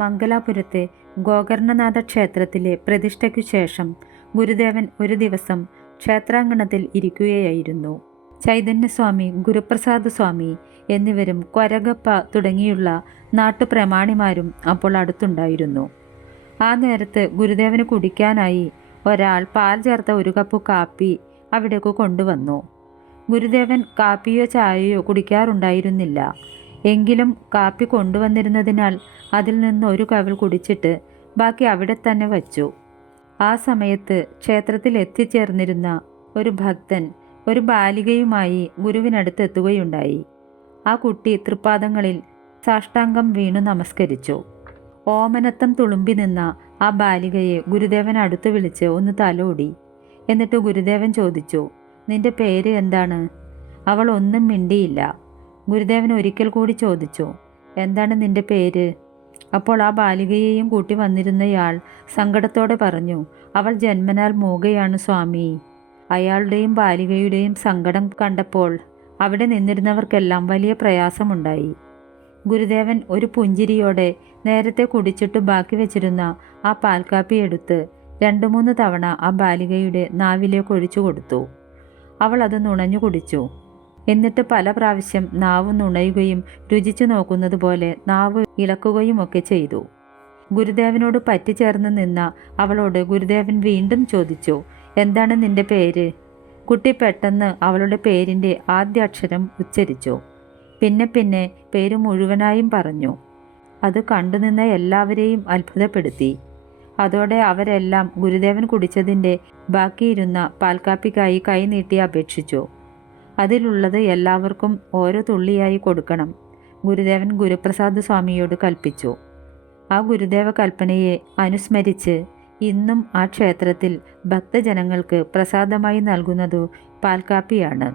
മംഗലാപുരത്തെ ഗോകർണനാഥ ക്ഷേത്രത്തിലെ പ്രതിഷ്ഠയ്ക്കു ശേഷം ഗുരുദേവൻ ഒരു ദിവസം ക്ഷേത്രാങ്കണത്തിൽ ഇരിക്കുകയായിരുന്നു. ചൈതന്യസ്വാമി, ഗുരുപ്രസാദ് സ്വാമി എന്നിവരും കൊരഗപ്പ തുടങ്ങിയുള്ള നാട്ടുപ്രമാണിമാരും അപ്പോൾ അടുത്തുണ്ടായിരുന്നു. ആ നേരത്ത് ഗുരുദേവന് കുടിക്കാനായി ഒരാൾ പാൽ ചേർത്ത ഒരു കപ്പ് കാപ്പി അവിടേക്ക് കൊണ്ടുവന്നു. ഗുരുദേവൻ കാപ്പിയോ ചായയോ കുടിക്കാറുണ്ടായിരുന്നില്ല. എങ്കിലും കാപ്പി കൊണ്ടുവന്നിരുന്നതിനാൽ അതിൽ നിന്ന് ഒരു കവിൾ കുടിച്ചിട്ട് ബാക്കി അവിടെ തന്നെ വച്ചു. ആ സമയത്ത് ക്ഷേത്രത്തിൽ എത്തിച്ചേർന്നിരുന്ന ഒരു ഭക്തൻ ഒരു ബാലികയുമായി ഗുരുവിനടുത്ത് എത്തുകയുണ്ടായി. ആ കുട്ടി തൃപ്പാദങ്ങളിൽ സാഷ്ടാംഗം വീണു നമസ്കരിച്ചു. ഓമനത്തം തുളുമ്പി നിന്ന ആ ബാലികയെ ഗുരുദേവൻ അടുത്ത് വിളിച്ച് ഒന്ന് തലോടി. എന്നിട്ട് ഗുരുദേവൻ ചോദിച്ചു, നിന്റെ പേര് എന്താണ്? അവൾ ഒന്നും മിണ്ടിയില്ല. ഗുരുദേവൻ ഒരിക്കൽ കൂടി ചോദിച്ചു, എന്താണ് നിന്റെ പേര്? അപ്പോൾ ആ ബാലികയെയും കൂട്ടി വന്നിരുന്നയാൾ സങ്കടത്തോടെ പറഞ്ഞു, അവൾ ജന്മനാൽ മൂകയാണ് സ്വാമി. അയാളുടെയും ബാലികയുടെയും സങ്കടം കണ്ടപ്പോൾ അവിടെ നിന്നിരുന്നവർക്കെല്ലാം വലിയ പ്രയാസമുണ്ടായി. ഗുരുദേവൻ ഒരു പുഞ്ചിരിയോടെ നേരത്തെ കുടിച്ചിട്ട് ബാക്കി വെച്ചിരുന്ന ആ പാൽക്കാപ്പി എടുത്ത് 2-3 തവണ ആ ബാലികയുടെ നാവിലേക്ക് ഒഴിച്ചു കൊടുത്തു. അവൾ അത് നുണഞ്ഞു കുടിച്ചു. എന്നിട്ട് പല പ്രാവശ്യം നാവ് നുണയുകയും രുചിച്ചു നോക്കുന്നത് പോലെ നാവ് ഇളക്കുകയുമൊക്കെ ചെയ്തു. ഗുരുദേവനോട് പറ്റിച്ചേർന്ന് നിന്ന അവളോട് ഗുരുദേവൻ വീണ്ടും ചോദിച്ചു, എന്താണ് നിന്റെ പേര്? കുട്ടി പെട്ടെന്ന് അവളുടെ പേരിൻ്റെ ആദ്യ അക്ഷരം ഉച്ചരിച്ചു. പിന്നെ പേര് മുഴുവനായും പറഞ്ഞു. അത് കണ്ടുനിന്ന എല്ലാവരെയും അത്ഭുതപ്പെടുത്തി. അതോടെ അവരെല്ലാം ഗുരുദേവൻ കുടിച്ചതിൻ്റെ ബാക്കിയിരുന്ന പാൽക്കാപ്പിക്കായി കൈനീട്ടി അപേക്ഷിച്ചു. അതിലുള്ളത് എല്ലാവർക്കും ഓരോ തുള്ളിയായി കൊടുക്കണം. ഗുരുദേവൻ ഗുരുപ്രസാദ് സ്വാമിയോട് കൽപ്പിച്ചു. ആ ഗുരുദേവ കൽപ്പനയെ അനുസ്മരിച്ച് ഇന്നും ആ ക്ഷേത്രത്തിൽ ഭക്തജനങ്ങൾക്ക് പ്രസാദമായി നൽകുന്നതു പാൽക്കാപ്പിയാണ്.